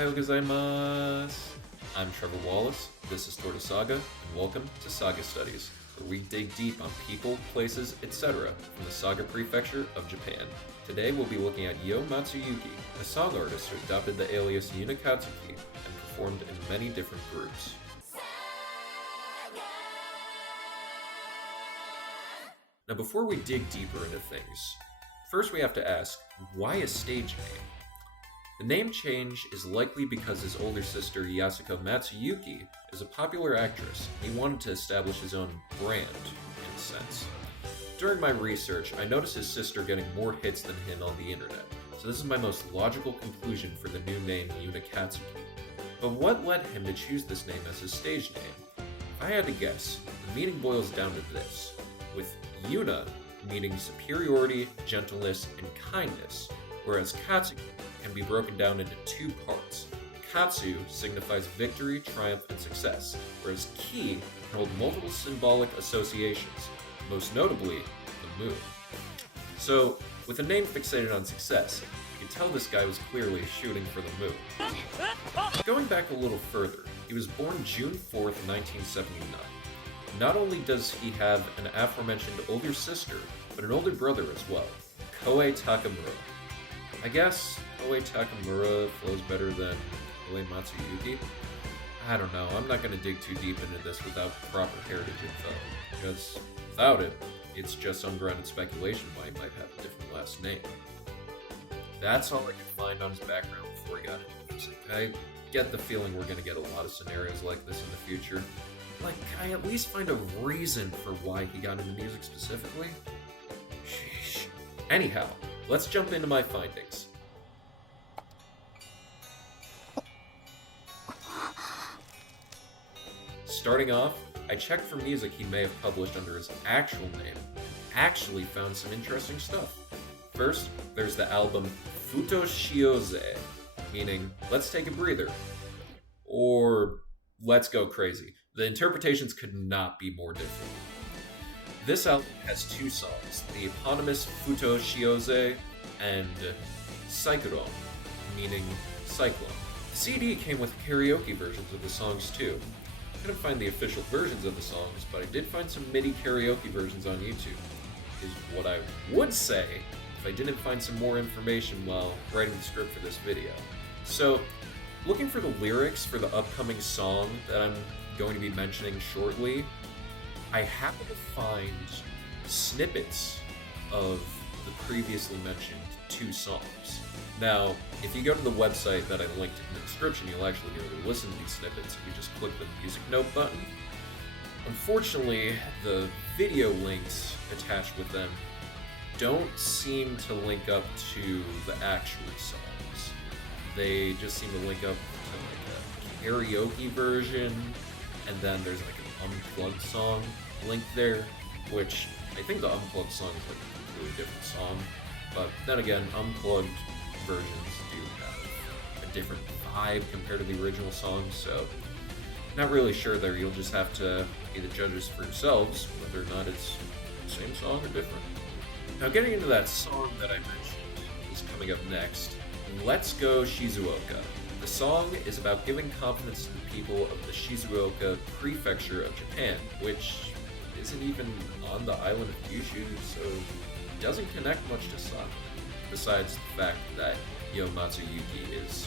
Ohayo gozaimasu! I'm Trevor Wallace, this is Torta Saga, and welcome to Saga Studies, where we dig deep on people, places, etc. from the Saga Prefecture of Japan. Today we'll be looking at Yo Matsuyuki, a song artist who adopted the alias Yuna Katsuki and performed in many different groups. Now before we dig deeper into things, first we have to ask, why a stage name? The name change is likely because his older sister Yasuko Matsuyuki is a popular actress, and he wanted to establish his own brand, in a sense. During my research, I noticed his sister getting more hits than him on the internet, so this is my most logical conclusion for the new name Yuna Katsuki. But what led him to choose this name as his stage name? If I had to guess, the meaning boils down to this, with Yuna meaning superiority, gentleness, and kindness, whereas Katsuki can be broken down into two parts. Katsu signifies victory, triumph, and success, whereas Ki can hold multiple symbolic associations, most notably the moon. So, with a name fixated on success, you can tell this guy was clearly shooting for the moon. Going back a little further, he was born June 4th, 1979. Not only does he have an aforementioned older sister, but an older brother as well, Koei Takamura. I guess Koei Takamura flows better than Koei Matsuyuki. I don't know, I'm not going to dig too deep into this without proper heritage info, because without it, it's just ungrounded speculation why he might have a different last name. That's all I could find on his background before he got into music. I get the feeling we're going to get a lot of scenarios like this in the future. Like, can I at least find a reason for why he got into music specifically? Sheesh. Anyhow, let's jump into my findings. Starting off, I checked for music he may have published under his actual name. Actually found some interesting stuff. First, there's the album Futo Shioze, meaning let's take a breather. Or let's go crazy. The interpretations could not be more different. This album has two songs, the eponymous Futo Shioze and Cyclone, meaning cyclone. The CD came with karaoke versions of the songs too. I couldn't find the official versions of the songs, but I did find some MIDI karaoke versions on YouTube, is what I would say if I didn't find some more information while writing the script for this video. So, looking for the lyrics for the upcoming song that I'm going to be mentioning shortly, I happen to find snippets of the previously mentioned two songs. Now, if you go to the website that I linked in the description, you'll actually be able to listen to these snippets if you just click the music note button. Unfortunately, the video links attached with them don't seem to link up to the actual songs. They just seem to link up to like a karaoke version, and then there's like an unplugged song link there, which I think the unplugged song is like a completely different song, but then again, unplugged versions do have a different vibe compared to the original song, so not really sure there. You'll just have to be the judges for yourselves whether or not it's the same song or different. Now getting into that song that I mentioned is coming up next, Let's Go Shizuoka. The song is about giving confidence to the people of the Shizuoka Prefecture of Japan, which isn't even on the island of Kyushu, so it doesn't connect much to Saga, besides the fact that Yo Matsuyuki is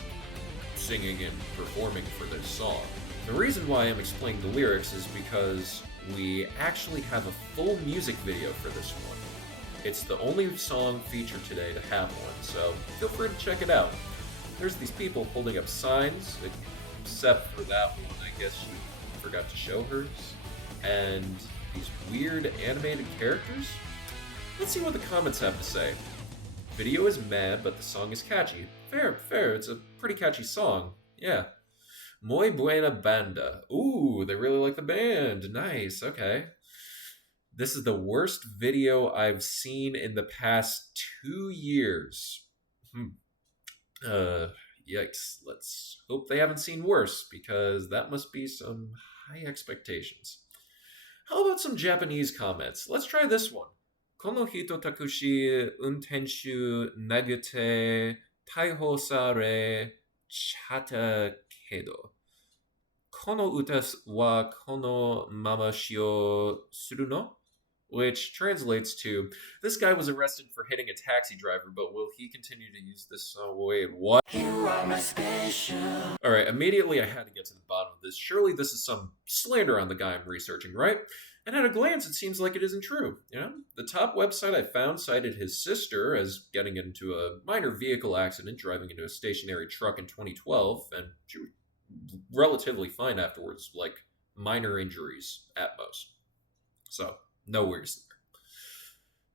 singing and performing for this song. The reason why I'm explaining the lyrics is because we actually have a full music video for this one. It's the only song featured today to have one, so feel free to check it out. There's these people holding up signs, except for that one, I guess she forgot to show hers, and these weird animated characters. Let's see what the comments have to say. Video is mad, but the song is catchy. Fair, it's a pretty catchy song. Yeah. Muy buena banda. Ooh, they really like the band. Nice, okay. This is the worst video I've seen in the past 2 years. Yikes. Let's hope they haven't seen worse, because that must be some high expectations. How about some Japanese comments? Let's try this one. この人タクシー運転手投げて逮捕され chata kedo. Kono uta wa kono mama shio suru no? Which translates to, this guy was arrested for hitting a taxi driver, but will he continue to use this song? Wait, what? You are my special. Alright, immediately I had to get to the bottom of this. Surely this is some slander on the guy I'm researching, right? And at a glance, it seems like it isn't true. The top website I found cited his sister as getting into a minor vehicle accident driving into a stationary truck in 2012, and she was relatively fine afterwards, like minor injuries at most. So, no worries there.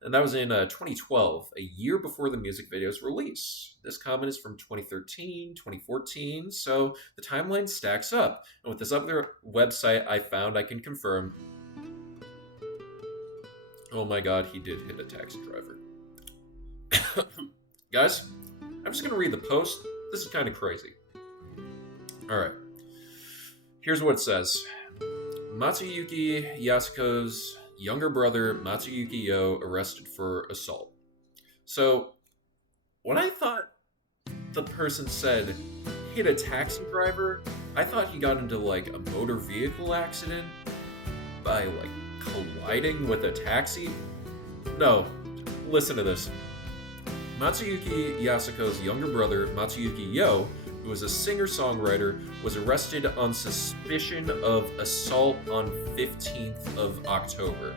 And that was in 2012, a year before the music video's release. This comment is from 2013, 2014, so the timeline stacks up. And with this other website I found, I can confirm, oh my god, he did hit a taxi driver. Guys, I'm just going to read the post. This is kind of crazy. Alright. Here's what it says. Matsuyuki Yasuko's younger brother, Matsuyuki Yo, arrested for assault. So, when I thought the person said hit a taxi driver, I thought he got into, like, a motor vehicle accident by, like, colliding with a taxi? No. Listen to this. Matsuyuki Yasuko's younger brother, Matsuyuki Yo, who was a singer-songwriter, was arrested on suspicion of assault on 15th of October.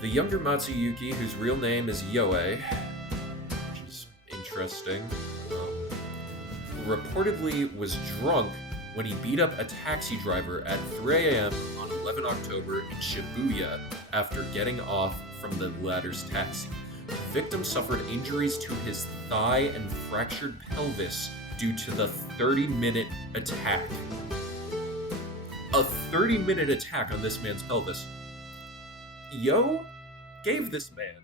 The younger Matsuyuki, whose real name is Yoe, which is interesting, reportedly was drunk when he beat up a taxi driver at 3 a.m. on 11 October in Shibuya after getting off from the latter's taxi. The victim suffered injuries to his thigh and fractured pelvis due to the 30-minute attack. A 30-minute attack on this man's pelvis. Yo gave this man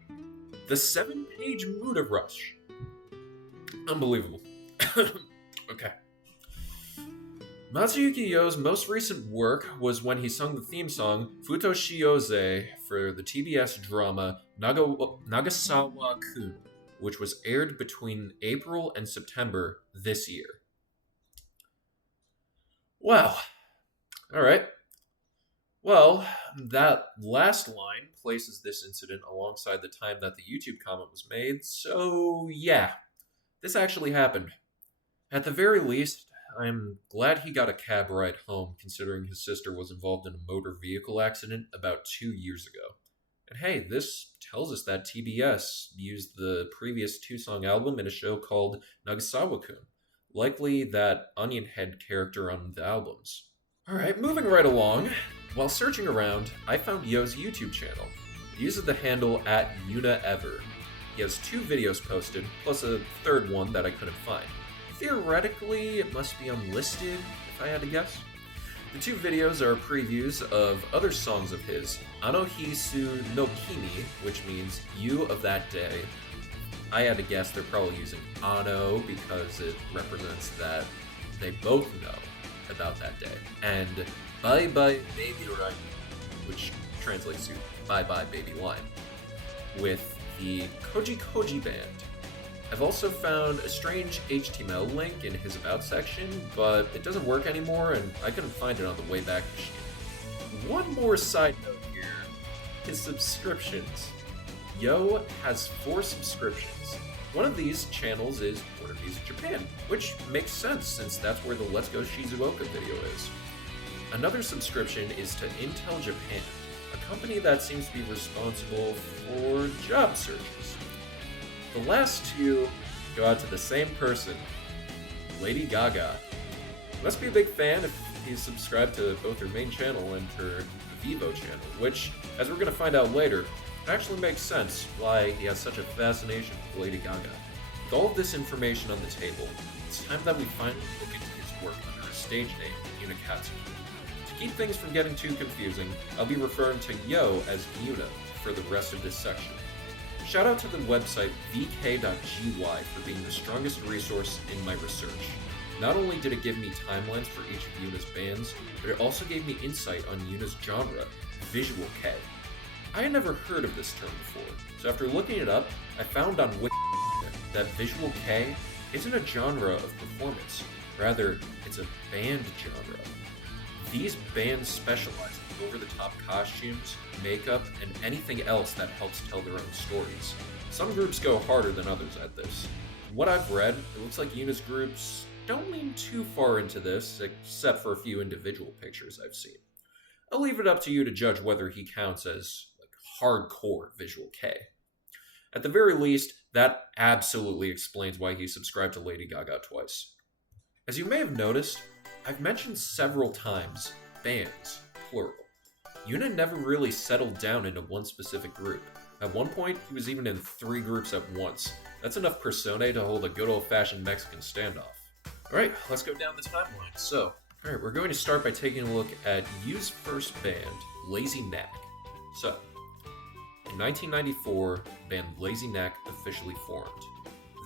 the 7-page Muda Rush. Unbelievable. Okay. Matsuyuki Yo's most recent work was when he sung the theme song Futo Shioze for the TBS drama Nagasawa-kun, which was aired between April and September this year. Wow. Alright. Well, that last line places this incident alongside the time that the YouTube comment was made, so yeah, this actually happened. At the very least, I'm glad he got a cab ride home, considering his sister was involved in a motor vehicle accident about 2 years ago. And hey, this tells us that TBS used the previous 2-song album in a show called Nagasawa-kun, likely that Onion Head character on the albums. Alright, moving right along. While searching around, I found Yo's YouTube channel. He uses the handle @YunaEver. He has 2 videos posted, plus a third one that I couldn't find. Theoretically, it must be unlisted, if I had to guess. The 2 videos are previews of other songs of his, Anohisu no Kimi, which means You of That Day. I had to guess they're probably using Ano because it represents that they both know about that day. And Bye Bye Baby Line, which translates to Bye Bye Baby Line, with the Koji Koji Band. I've also found a strange HTML link in his About section, but it doesn't work anymore, and I couldn't find it on the Wayback Machine. One more side note here, his subscriptions. Yo has 4 subscriptions. One of these channels is Warner Music Japan, which makes sense since that's where the Let's Go Shizuoka video is. Another subscription is to Intel Japan, a company that seems to be responsible for job searches. The last 2 go out to the same person, Lady Gaga. Must be a big fan if he's subscribed to both her main channel and her Vivo channel, which, as we're going to find out later, actually makes sense why he has such a fascination with Lady Gaga. With all of this information on the table, it's time that we finally look into his work under his stage name, Yuna Katsuki. To keep things from getting too confusing, I'll be referring to Yo as Yuna for the rest of this section. Shout out to the website vk.gy for being the strongest resource in my research. Not only did it give me timelines for each of Yuna's bands, but it also gave me insight on Yuna's genre, Visual K. I had never heard of this term before, so after looking it up, I found on Wikipedia that Visual K isn't a genre of performance, Rather, it's a band genre. These bands specialize in over-the-top costumes, makeup, and anything else that helps tell their own stories. Some groups go harder than others at this. From what I've read, it looks like Yuna's groups don't lean too far into this, except for a few individual pictures I've seen. I'll leave it up to you to judge whether he counts as hardcore Visual K. At the very least, that absolutely explains why he subscribed to Lady Gaga twice. As you may have noticed, I've mentioned several times bands, plural. Yuna never really settled down into one specific group. At one point, he was even in 3 groups at once. That's enough personae to hold a good old-fashioned Mexican standoff. Alright, let's go down the timeline. Alright, we're going to start by taking a look at Yu's first band, Lazy Knack. So, in 1994, the band Lazy Knack officially formed.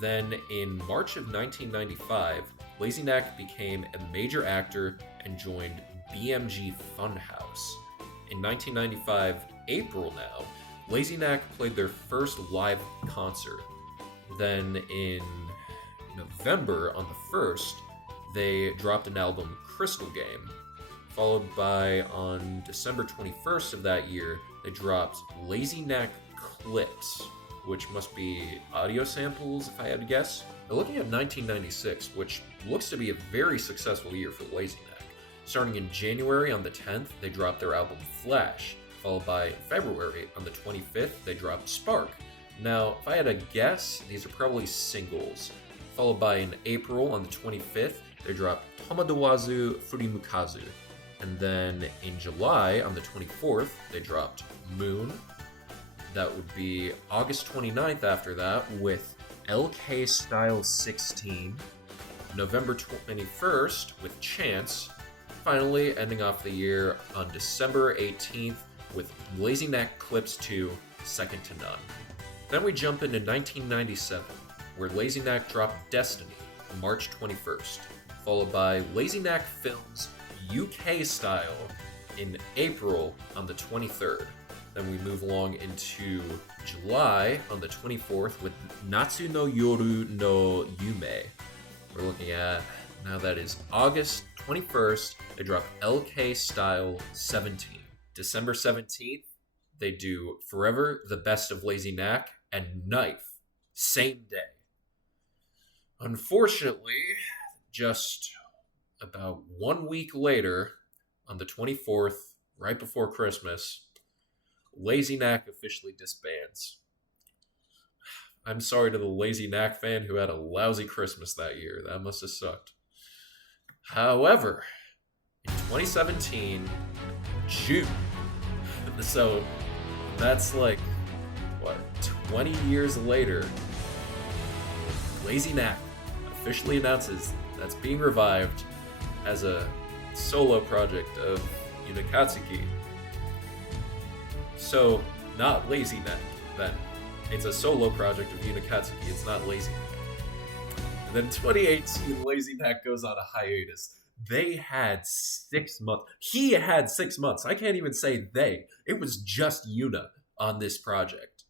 Then, in March of 1995, Lazy Knack became a major actor and joined BMG Funhouse. In 1995, April now, Lazy Knack played their first live concert. Then, in November, on the 1st, they dropped an album, Crystal Game. Followed by, on December 21st of that year, they dropped Lazy Knack Clips, which must be audio samples, if I had to guess. They're looking at 1996, which looks to be a very successful year for Lazy Knack. Starting in January on the 10th, they dropped their album Flash. Followed by February, on the 25th, they dropped Spark. Now, if I had to guess, these are probably singles. Followed by in April, on the 25th, they dropped Tomodawazu Furimukazu. And then in July, on the 24th, they dropped Moon. That would be August 29th after that with LK Style 16. November 21st with Chance. Finally, ending off the year on December 18th with Lazy Knack Clips 2, Second to None. Then we jump into 1997, where Lazy Knack dropped Destiny on March 21st, followed by Lazy Knack Films UK Style in April on the 23rd. Then we move along into July on the 24th with Natsu no Yoru no Yume. We're looking at, now that is August 21st, they drop LK Style 17. December 17th, they do Forever, The Best of Lazy Knack, and Knife, same day. Unfortunately, just about 1 week later, on the 24th, right before Christmas, Lazy Knack officially disbands. I'm sorry to the Lazy Knack fan who had a lousy Christmas that year. That must have sucked. However, in 2017, June, so that's like, 20 years later, Lazy Knack officially announces that's being revived as a solo project of Yuna Katsuki. So, not Lazy Knack, then. It's a solo project of Yuna Katsuki, it's not Lazy Knack. And then 2018, Lazy Knack goes on a hiatus. They had 6 months. He had 6 months. I can't even say they. It was just Yuna on this project.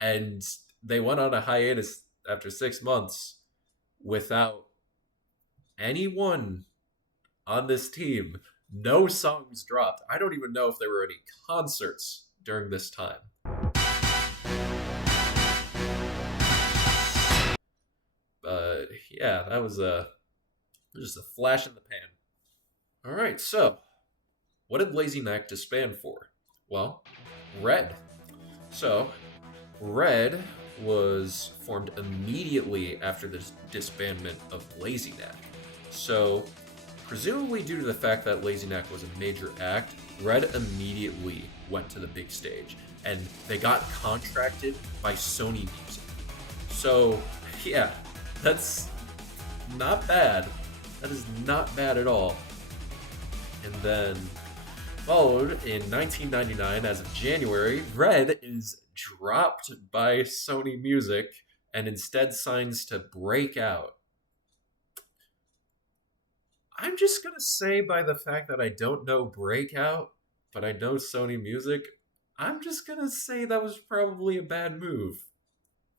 And they went on a hiatus after 6 months without anyone on this team. No songs dropped. I don't even know if there were any concerts during this time. But yeah, that was just a flash in the pan. Alright, so what did Lazy Knack disband for? Well, Red. So, Red was formed immediately after the disbandment of Lazy Knack. So, presumably due to the fact that Lazy Knack was a major act, Red immediately went to the big stage, and they got contracted by Sony Music. So, yeah, that's not bad. That is not bad at all. And then, followed in 1999, as of January, Red is dropped by Sony Music and instead signs to Breakout. I'm just gonna say, by the fact that I don't know Breakout, but I know Sony Music, I'm just gonna say that was probably a bad move.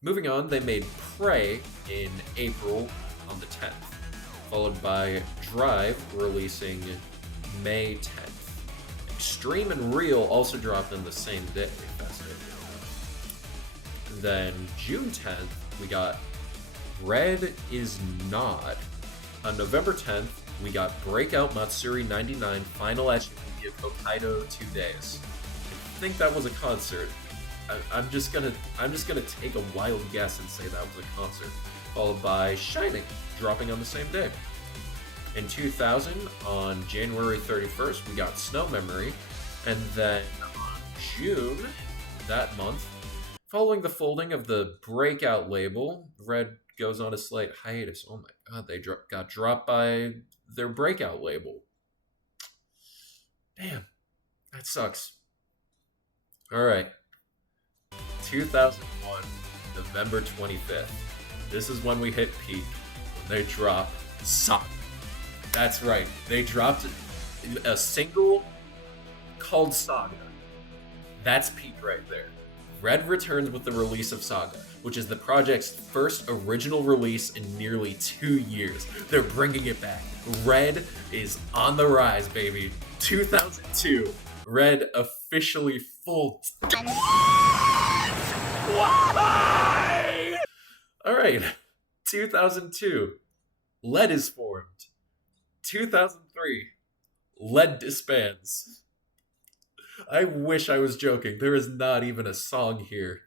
Moving on, they made Prey in April on the 10th. followed by Drive, releasing May 10th. Extreme and Real also dropped on the same day. And then June 10th, we got Red is Not. On November 10th, we got Breakout Matsuri 99 Final Etch Media Hokkaido 2 days. I think that was a concert. I'm just gonna take a wild guess and say that was a concert. Followed by Shining, dropping on the same day. In 2000, on January 31st, we got Snow Memory, and then on June, that month, following the folding of the Breakout label, Red goes on a slight hiatus. Oh my god, they got dropped by their Breakout label. Damn, that sucks. Alright. 2001, November 25th. This is when we hit peak. When they drop Saga. That's right. They dropped a single called Saga. That's peak right there. Red returns with the release of Saga, which is the project's first original release in nearly 2 years. They're bringing it back. Red is on the rise, baby. 2002, Red officially full. Why? All right, 2002, LED is formed. 2003, LED disbands. I wish I was joking. There is not even a song here.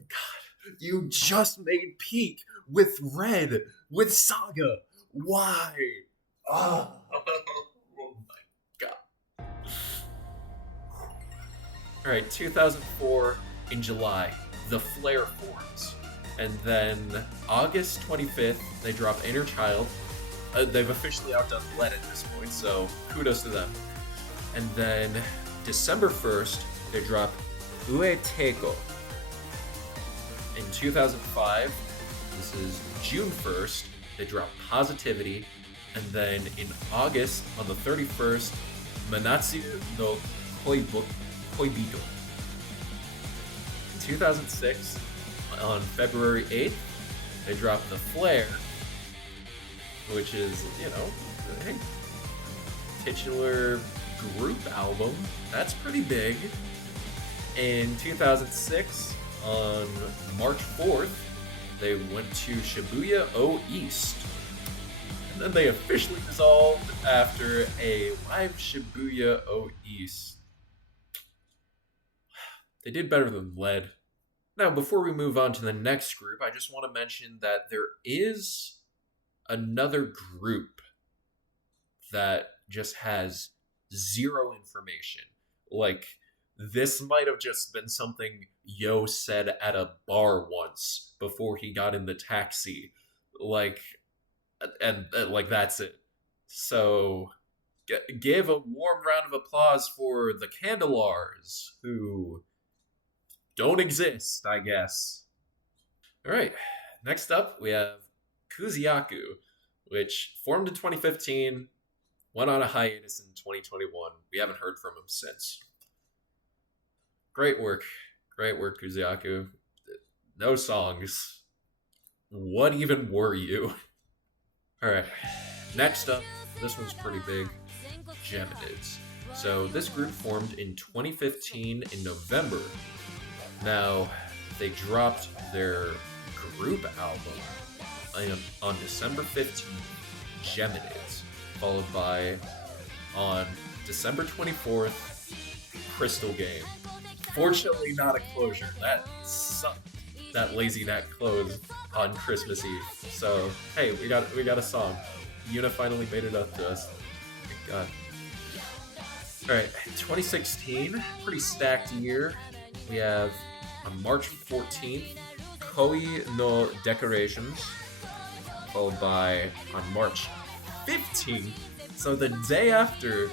God, you just made peak with Red, with Saga. Why? Oh, oh my god. Alright, 2004, in July, The Flare forms. And then August 25th, they drop Inner Child. They've officially outdone LED at this point, so kudos to them. And then December 1st, they drop Ue Teiko. In 2005, this is June 1st, they drop Positivity. And then in August, on the 31st, Manatsu no Koibito. In 2006, on February 8th, they drop The Flare, which is, you know, hey, titular group album. That's pretty big. In 2006, on March 4th, they went to Shibuya O East. And then they officially dissolved after a live Shibuya O East. They did better than LED. Now, before we move on to the next group, I just want to mention that there is another group that just has zero information. Like, this might have just been something Yo said at a bar once before he got in the taxi. Like, and like, that's it. So, give a warm round of applause for the Candelars, who don't exist, I guess. Alright, next up we have Kuzyaku, which formed in 2015, went on a hiatus in 2021. We haven't heard from him since. Great work, Kuzyaku. No songs. What even were you? Alright, next up, this one's pretty big, Geminids. So this group formed in 2015 in November. Now, they dropped their group album on December 15th, Geminids, followed by, on December 24th, Crystal Game. Fortunately, not a closure. That sucked. That Lazy Knack closed on Christmas Eve. So, hey, we got a song. Yuna finally made it up to us. Thank God. Alright, 2016, pretty stacked year. We have, on March 14th, Koi no Decorations, followed by, on March 15th, so the day after,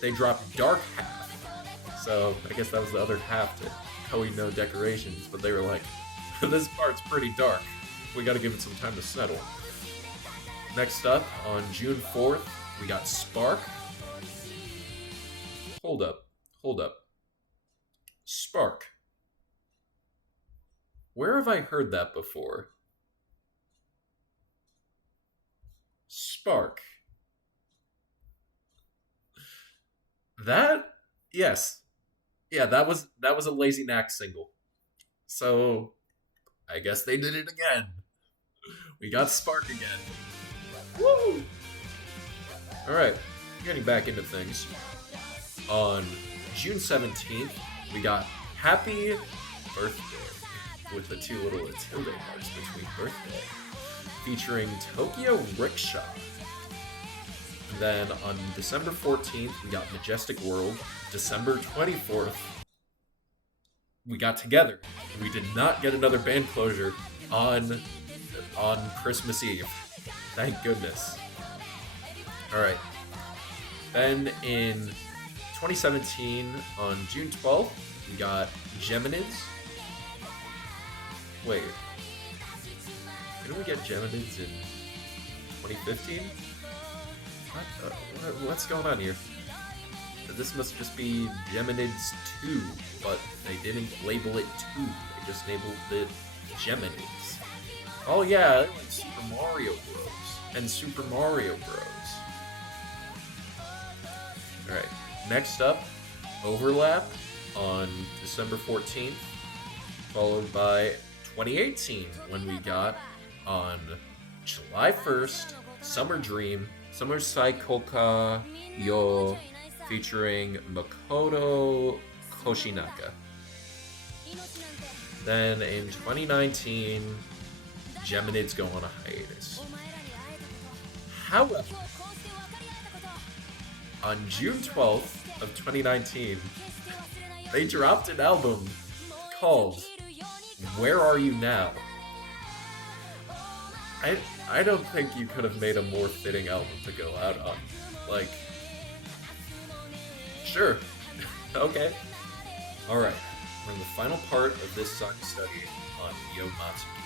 they dropped Dark Half. So, I guess that was the other half to Koi no Decorations, but they were like, this part's pretty dark. We gotta give it some time to settle. Next up, on June 4th, we got Spark. Hold up. Spark. Where have I heard that before? Spark. That yes. Yeah, that was a Lazy Knack single. So I guess they did it again. We got Spark again. Woo! Alright, getting back into things. On June 17th, we got Happy Birthday with the two little tilde marks between birthday, featuring Tokyo Rickshaw. And then on December 14th, we got Majestic World. December 24th, we got Together. We did not get another band closure on Christmas Eve. Thank goodness. Alright. Then in 2017, on June 12th, we got Geminids. Wait. Didn't we get Geminids in 2015? What's going on here? This must just be Geminids 2, but they didn't label it 2. They just labeled it Geminids. Oh yeah, like Super Mario Bros. And Super Mario Bros. Alright, next up, Overlap on December 14th, followed by 2018, when we got on July 1st, Summer Dream, Summer Saikoka Yo, featuring Makoto Koshinaka. Then in 2019, Geminids go on a hiatus. However, on June 12th of 2019, they dropped an album called Where Are You Now? I don't think you could have made a more fitting album to go out on. Like, sure. Okay. Alright. We're in the final part of this Saga study on Yo Matsuyuki.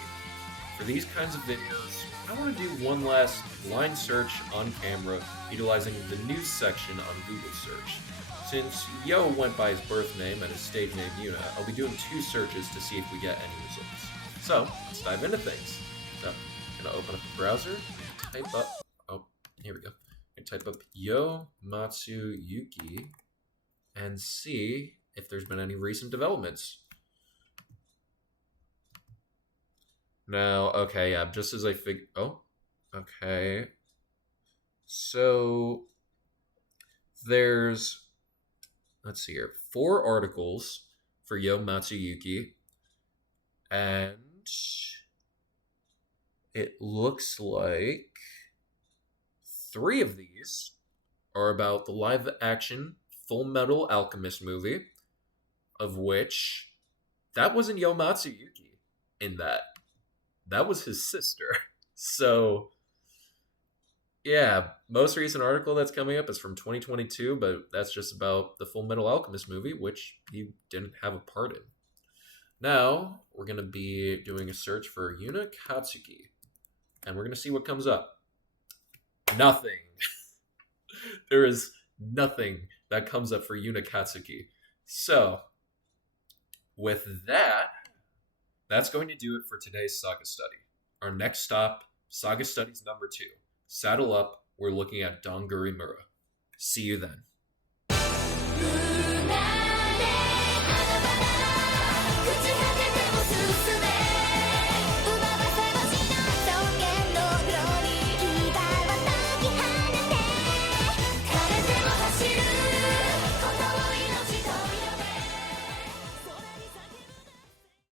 For these kinds of videos, I want to do one last blind search on camera utilizing the news section on Google search. Since Yo went by his birth name and his stage name Yuna, I'll be doing 2 searches to see if we get any results. So, let's dive into things. So, I'm going to open up the browser, type up, oh, here we go. I'm going to type up Yo Matsuyuki and see if there's been any recent developments. Now, okay, yeah, just as I oh, okay. So, there's, let's see here, 4 articles for Yo Matsuyuki, and it looks like 3 of these are about the live-action Full Metal Alchemist movie, of which that wasn't Yo Matsuyuki in that. That was his sister. So, yeah, most recent article that's coming up is from 2022, but that's just about the Full Metal Alchemist movie, which he didn't have a part in. Now, we're going to be doing a search for Yuna Katsuki, and we're going to see what comes up. Nothing. There is nothing that comes up for Yuna Katsuki. So, with that, that's going to do it for today's Saga study. Our next stop, Saga Studies number 2. Saddle up, we're looking at Donguri Mura. See you then.